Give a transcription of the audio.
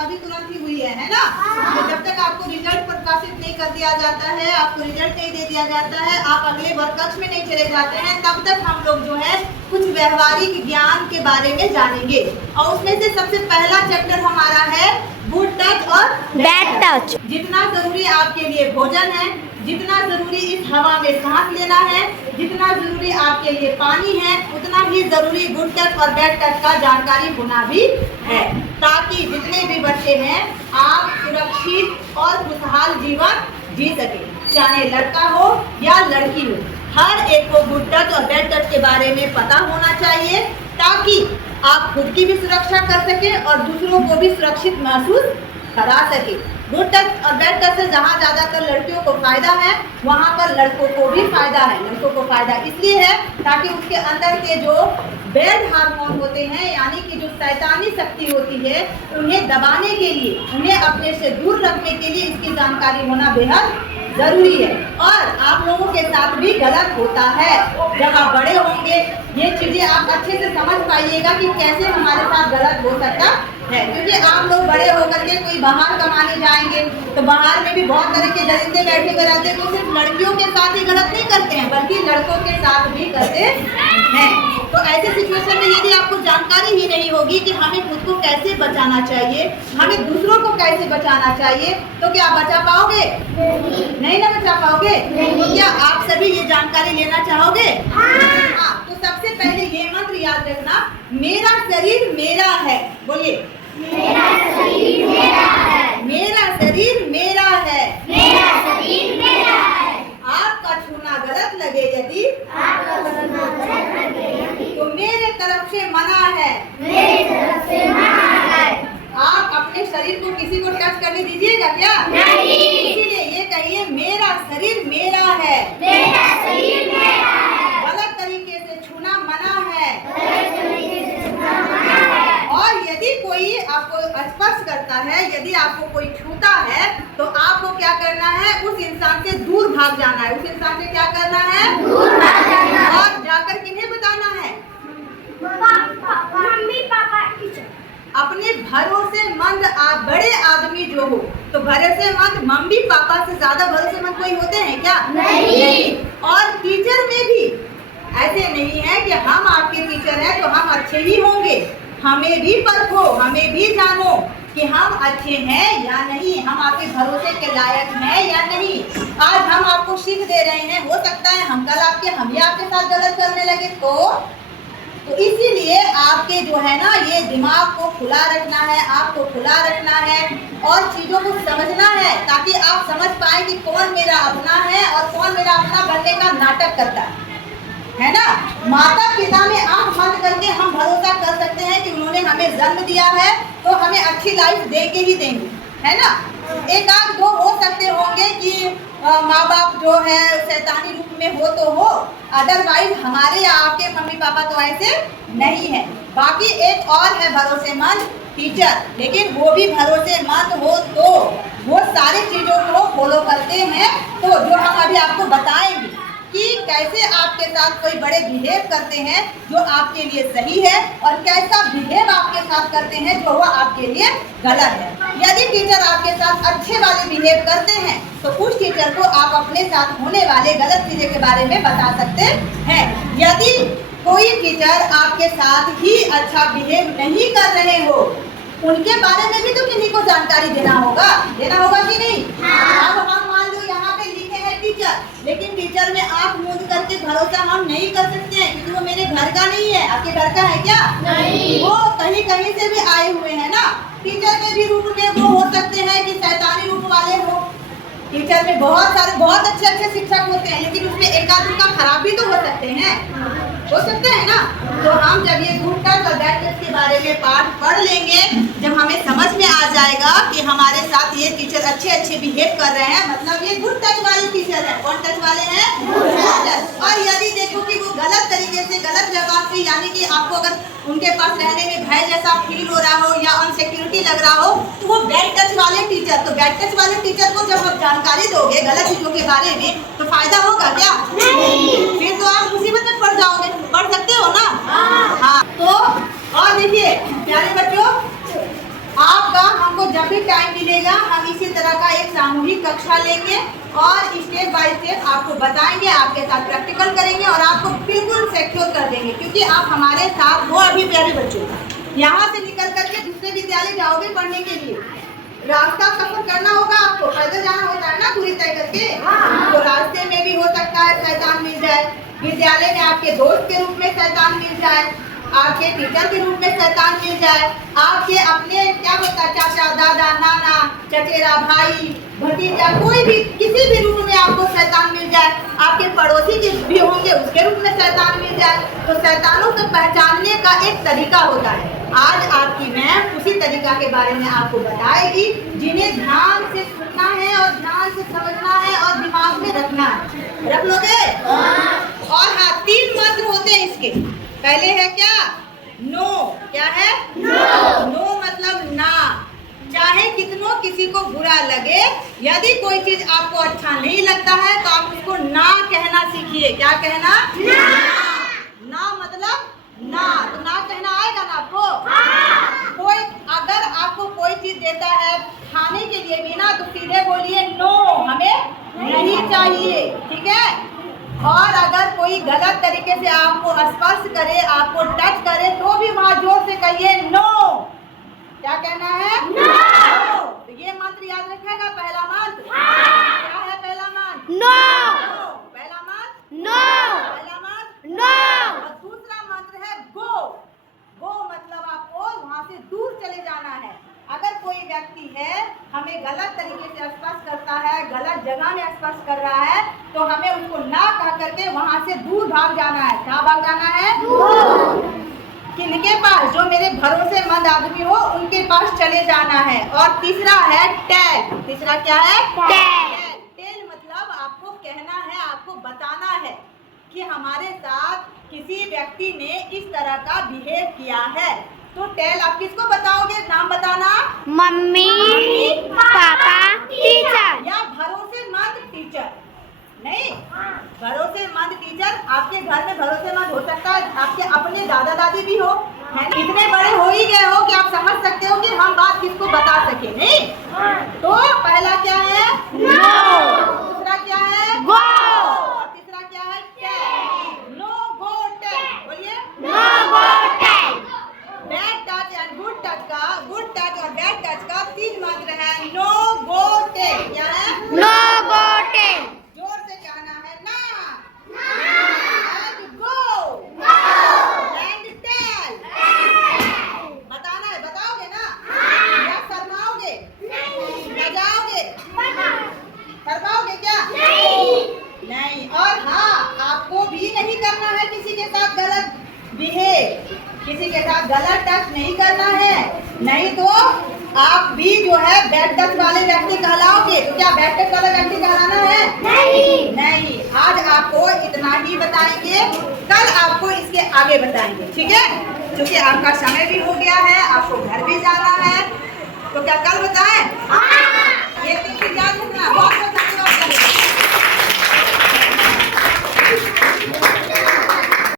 अभी तुरंत ही हुई है ना। तो जब तक आपको रिजल्ट प्रकाशित नहीं कर दिया जाता है, आपको रिजल्ट नहीं दे दिया जाता है, आप अगले वर्ग कक्ष में नहीं चले जाते हैं, तब तक हम लोग जो है कुछ व्यवहारिक ज्ञान के बारे में जानेंगे। और उसमें से सबसे पहला चैप्टर हमारा है गुड टच और बैड टच। जितना जरूरी आपके लिए भोजन है, जितना जरूरी इस हवा में सांस लेना है, जितना जरूरी आपके लिए पानी है, उतना ही जरूरी गुड टच और बैड टच का जानकारी होना भी है, ताकि जितने भी बच्चे हैं आप सुरक्षित और खुशहाल जीवन जी सके, चाहे लड़का हो या लड़की हो। हर एक को गुड टच और बैड टच के बारे में पता होना चाहिए, ताकि आप खुद की भी सुरक्षा कर सके और दूसरों को भी सुरक्षित महसूस करा सके। गुड टच और बैड टच से जहाँ ज़्यादातर लड़कियों को फायदा है, वहाँ पर लड़कों को भी फायदा है। लड़कों को फायदा इसलिए है ताकि उसके अंदर के जो बैड हार्मोन होते हैं, यानी कि जो शैतानी शक्ति होती है, उन्हें दबाने के लिए, उन्हें अपने से दूर रखने के लिए इसकी जानकारी होना बेहद जरूरी है। और आप लोगों के साथ भी गलत होता है। जब आप बड़े होंगे ये चीजें आप अच्छे से समझ पाइएगा कि कैसे हमारे साथ गलत हो सकता है, क्योंकि आप लोग बड़े होकर के कोई बाहर कमाने जाएंगे तो बाहर में भी बहुत तरह के दरिंदे बैठे हुए रहते हैं, तो सिर्फ लड़कियों के साथ ही गलत नहीं करते हैं, बल्कि लड़कों के साथ भी करते हैं। तो ऐसे सिचुएशन में यदि आपको जानकारी ही नहीं होगी कि हमें खुद को कैसे बचाना चाहिए, हमें दूसरों को कैसे बचाना चाहिए, तो क्या बचा पाओगे? नहीं ना बचा पाओगे। तो क्या आप सभी ये जानकारी लेना चाहोगे? हाँ। तो सबसे पहले ये मंत्र याद रखना, मेरा शरीर मेरा है। बोलिए, मेरा शरीर मेरा है। मेरा शरीर मेरा है। मेरा शरीर मेरा है। आपका छूना गलत लगे यदि, आपका छूना गलत लगे यदि, तो मेरे तरफ से मना है। मेरी तरफ से मना है। आप अपने शरीर को किसी को टच करने दीजिएगा क्या? नहीं। इसीलिए ये कहिए, मेरा शरीर मेरा है। मेरा शरीर मेरा है। गलत तरीके से छूना मना है। गलत तरीके से छूना मना है। और यदि कोई आपको स्पर्श करता है, यदि आपको कोई छूता है, तो आपको क्या करना है? उस इंसान से दूर भाग जाना है। उस इंसान से क्या करना है? दूर भाग जाना है। और जाकर किन्हें बताना है? Mummy papa teacher. अपने भरोसेमंद बड़े आदमी जो हो, तो भरोसेमंद मम्मी पापा से ज्यादा भरोसेमंद कोई होते हैं क्या? नहीं। और टीचर में भी ऐसे नहीं है कि हम आपके टीचर हैं तो हम अच्छे ही होंगे। हमें भी परखो, हमें भी जानो कि हम अच्छे हैं या नहीं, हम आपके भरोसे के लायक हैं या नहीं। आज हम आपको सीख दे रहे हैं, हो सकता है हम कल हम ही आपके साथ गलत करने लगे, तो इसीलिए आपके जो है ना, ये दिमाग को खुला रखना है, आपको खुला रखना है और चीज़ों को समझना है, ताकि आप समझ पाए कि कौन मेरा अपना है और कौन मेरा अपना बनने का नाटक करता है ना। माता पिता में आंख बंद करके हम भरोसा कर सकते हैं कि उन्होंने हमें जन्म दिया है तो हमें अच्छी लाइफ देंगे ही देंगे, है ना। एक आध दो हो सकते होंगे कि माँ बाप जो है शैतानी रूप में हो तो हो, अदरवाइज हमारे या आपके मम्मी पापा तो ऐसे नहीं है। बाकी एक और है भरोसेमंद टीचर, लेकिन वो भी भरोसेमंद हो तो वो सारी चीज़ों को फॉलो करते हैं। तो जो हम अभी आपको बताएंगे कि कैसे आपके साथ कोई बड़े बिहेव करते हैं जो आपके लिए सही है, और कैसा बिहेव आपके साथ करते हैं जो वो आपके लिए गलत है। यदि टीचर आपके साथ अच्छे वाले बिहेव करते हैं तो उस टीचर को आप अपने साथ होने वाले गलत चीज़ें के बारे में बता सकते हैं। यदि कोई टीचर आपके साथ ही अच्छा बिहेव नहीं कर रहे हो, उनके बारे में भी तो किन्हीं को जानकारी देना होगा कि नहीं? अब हम मान लो यहाँ पे लिखे हैं टीचर, लेकिन टीचर में आंख मूंद करके भरोसा हम नहीं कर सकते हैं, क्योंकि वो मेरे घर का नहीं है। आपके घर का है क्या? नहीं। वो कहीं कहीं से भी आए हुए हैं ना। टीचर के भी रूप में वो हो सकते हैं कि शैतानी रूप वाले हो। टीचर में बहुत अच्छे शिक्षक होते हैं, लेकिन उसमें एक आध उनका खराब भी तो हो सकते हैं ना। तो हम जब ये गुड टच और बैड टच के बारे में पाठ पढ़ लेंगे, जब हमें समझ में आ जाएगा कि हमारे साथ ये टीचर अच्छे बिहेव कर रहे हैं, मतलब ये गुड टच वाले टीचर है। कौन टच वाले हैं? और यदि देखो कि वो गलत तरीके से गलत व्यवहार से, यानी कि आपको अगर उनके पास रहने में भय जैसा फील हो रहा हो या अनसिक्योरिटी लग रहा हो, तो वो बैड टच वाले टीचर। तो बैड टच वाले टीचर को जब आप जानकारी दोगे गलत चीज़ों के बारे में, तो फायदा होगा होगा क्या? नहीं। फिर तो आप मुसीबत में पड़ जाओगे। पढ़ सकते हो ना? हाँ। तो और देखिए प्यारे बच्चों, आपका हमको जब भी टाइम मिलेगा हम इसी तरह का एक सामूहिक कक्षा लेंगे और स्टेप बाय स्टेप आपको बताएंगे, आपके साथ प्रैक्टिकल करेंगे और आपको बिल्कुल सिक्योर कर देंगे, क्योंकि आप हमारे साथ हो। अभी प्यारे बच्चों, यहाँ से निकल करके दूसरे विद्यालय जाओगे पढ़ने के लिए, रास्ता सफर करना होगा आपको, पैदल जाना होता है ना दूरी तय करके। तो रास्ते में भी हो सकता है शैतान मिल जाए, विद्यालय में आपके दोस्त के रूप में शैतान मिल जाए, आपके टीचर के रूप में शैतान मिल जाए, आपके अपने क्या होता है चाचा दादा नाना चचेरा भाई भतीजा कोई भी किसी भी रूप में आपको शैतान मिल जाए, आपके पड़ोसी के भी होंगे उसके रूप में शैतान मिल जाए। तो शैतानों को पहचानने का एक तरीका होता है। आज आपकी मैम उसी तरीका के बारे में आपको बताएगी, जिन्हें ध्यान से सुनना है और ध्यान से समझना है और दिमाग में रखना है। रख लोगे? और हाँ, 3 मंत्र होते हैं इसके। पहले है क्या? नो। क्या है? नो मतलब ना। चाहे कितनों किसी को बुरा लगे, यदि कोई चीज आपको अच्छा नहीं लगता है तो आप उसको ना कहना सीखिए। क्या कहना? ना मतलब ना। तो ना कहना आएगा ना आपको? कोई अगर आपको कोई चीज देता है खाने के लिए भी ना, तो सीधे बोलिए नो, हमें नहीं चाहिए। ठीक है? और अगर कोई गलत तरीके से आपको स्पर्श करे, आपको टच करे, तो भी वहां जोर से कहिए नो। क्या कहना है? नो। तो ये मंत्र याद रखेगा। पहला मंत्र क्या है? पहला मंत्र नो। पहला मंत्र नो। पहला मंत्र नो। और दूसरा मंत्र है गो। गो मतलब आपको वहां से दूर चले जाना है। अगर कोई व्यक्ति है हमें गलत तरीके से स्पर्श करता है, गलत जगह में स्पर्श कर रहा है, तो हमें उसको ना कह करके वहां से दूर भाग जाना है। कहाँ भाग जाना है? किनके पास? जो मेरे भरोसेमंद आदमी हो उनके पास चले जाना है। और तीसरा है टेल। तीसरा क्या है? टेल। टेल मतलब आपको कहना है, आपको बताना है कि हमारे साथ किसी व्यक्ति ने इस तरह का बिहेव किया है। तो टेल आप किसको बताओगे? नाम बताना। मम्मी, पापा, टीचर। या भरोसेमंद टीचर। नहीं, भरोसेमंद टीचर आपके घर में भरोसेमंद हो सकता है, आपके अपने दादा दादी भी हो, है इतने बड़े हो ही गए हो कि आप समझ सकते हो कि हम बात किसको बता सके। नहीं, तो पहला क्या है? नो। दूसरा क्या है? गो। तीसरा क्या है? टेल। No go tell. बोलिए no go tell. Bad touch and good touch का, गुड टच और बैड टच का 3 मंत्र है। No go tell. क्या है? No go tell. जोर से कहना है ना। And go and tell. बताना है। बताओगे ना? या शर्माओगे? बजाओगे? शर्माओगे क्या? नहीं। और हाँ, आपको भी नहीं करना है किसी के साथ गलत बिहेव, किसी के साथ गलत टच नहीं करना है, नहीं तो आप भी जो है बैड टच वाले व्यक्ति कहलाओगे। तो क्या बैड टच वाला व्यक्ति कहलाना है? नहीं। आज आपको इतना ही बताएंगे, कल आपको इसके आगे बताएंगे। ठीक है? क्योंकि आपका समय भी हो गया है, आपको घर भी जाना है, तो क्या कल बताएं? ये 3 चीज याद रखना। बहुत